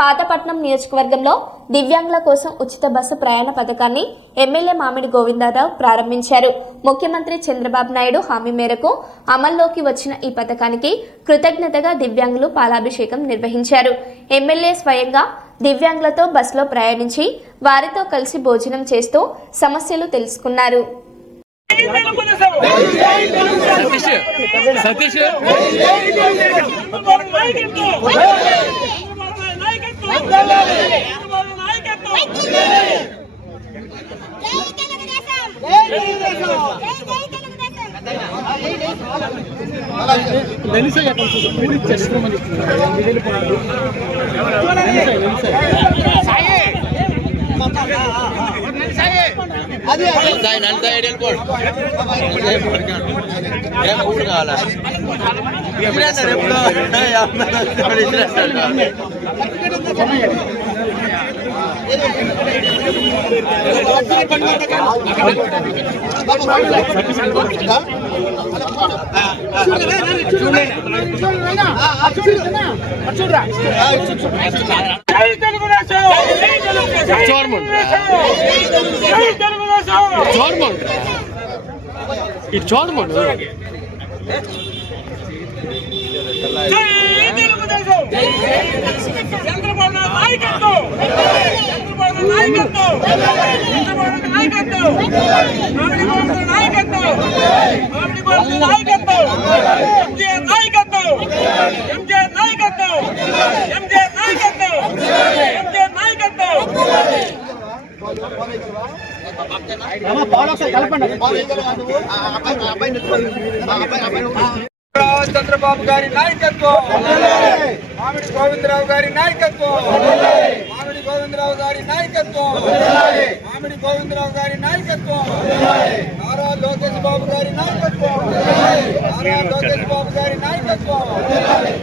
పాతపట్నం నియోజకవర్గంలో దివ్యాంగుల కోసం ఉచిత బస్సు ప్రయాణ పథకాన్ని ఎమ్మెల్యే మామిడి గోవిందరావు ప్రారంభించారు. ముఖ్యమంత్రి చంద్రబాబు నాయుడు హామీ మేరకు అమల్లోకి వచ్చిన ఈ పథకానికి కృతజ్ఞతగా దివ్యాంగులు పాలాభిషేకం నిర్వహించారు. ఎమ్మెల్యే స్వయంగా దివ్యాంగులతో బస్సులో ప్రయాణించి వారితో కలిసి భోజనం చేస్తూ సమస్యలు తెలుసుకున్నారు. చంద్రబాబు గారి నాయకత్వం, మామిడి గోవిందరావు గారి నాయకత్వం, మామిడి గోవిందరావు గారి నాయకత్వం, మామిడి గోవిందరావు గారి నాయకత్వం, నారా లోకేష్ బాబు గారి నాయకత్వం, నారా లోకేష్ బాబు గారి నాయకత్వం,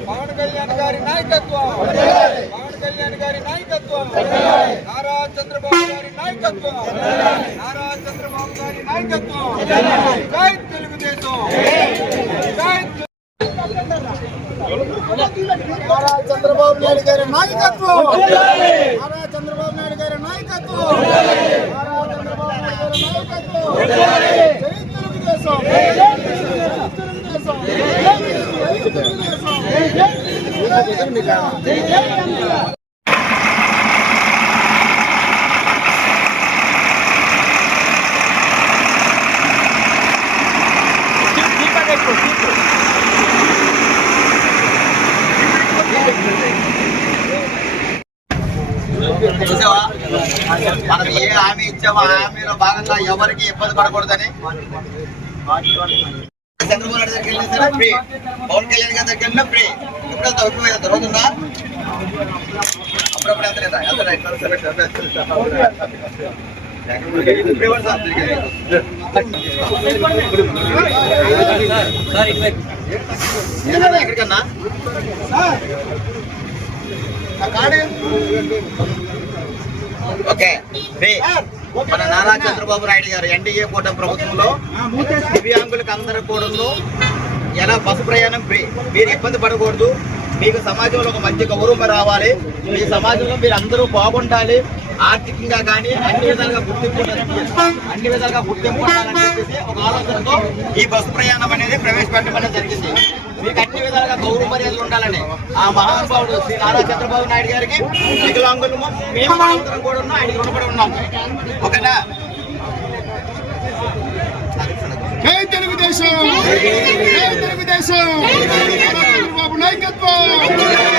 పవన్ కళ్యాణ్ గారి నాయకత్వం, పవన్ కళ్యాణ్ గారి నాయకత్వం, నారా చంద్రబాబు గారి నాయకత్వం, నారా చంద్రబాబు గారి నాయకత్వం. జై తెలుగుదేశం, జై నారా చంద్రబాబు నాయుడు గారి నాయకత్వం, నారా చంద్రబాబు నాయుడు గారి నాయకత్వం, నారా చంద్రబాబు నాయుడు గారి నాయకత్వం. జై తెలుగుదేశం, జై తెలుగుదేశం, జై తెలుగుదేశం, జై తెలుగుదేశం. చూసావా, మనం ఏ హామీ ఇచ్చామో ఆ హామీలో భాగంగా ఎవరికి ఇబ్బంది పడకూడదని చంద్రబాబు నాయుడు దగ్గరికి వెళ్ళిన సరే ఫ్రీ, పవన్ కళ్యాణ్ గారి దగ్గరికి వెళ్ళినా ఫ్రీ. ఎప్పుడు వెళ్తావు? ఎక్కువ వెళ్తావు? రోజుందా? అప్పుడప్పుడు వెళ్తారా? ఎక్కడికన్నా ఓకే. మన నారా చంద్రబాబు నాయుడు గారు ఎన్డీఏ కూటమి ప్రభుత్వంలో దివ్యాంగులకు అందరూ కూడా ఎలా బస్సు ప్రయాణం ఫ్రీ. మీరు ఇబ్బంది పడకూడదు, మీకు సమాజంలో ఒక మంచి గౌరవం రావాలి, మీ సమాజంలో మీరు అందరూ బాగుండాలి, ఆర్థికంగా కానీ అన్ని విధాలుగా గుర్తింపు ఉండాలని చెప్పేసి ఒక ఆలోచనతో ఈ బస్సు ప్రయాణం అనేది ప్రవేశపెట్టడం జరిగింది. మీకు అన్ని విధాలుగా గౌరవ మర్యాదలు ఉండాలని ఆ మహానుభావుడు శ్రీ నారా చంద్రబాబు నాయుడు గారికి వికలాంగులము మేము అందరం కూడా ఉన్నాం, ఆయనకి రుణపడి ఉన్నాం. ఓకేనా? జై తెలుగుదేశం, జై తెలుగుదేశం, చంద్రబాబు నాయకత్వం.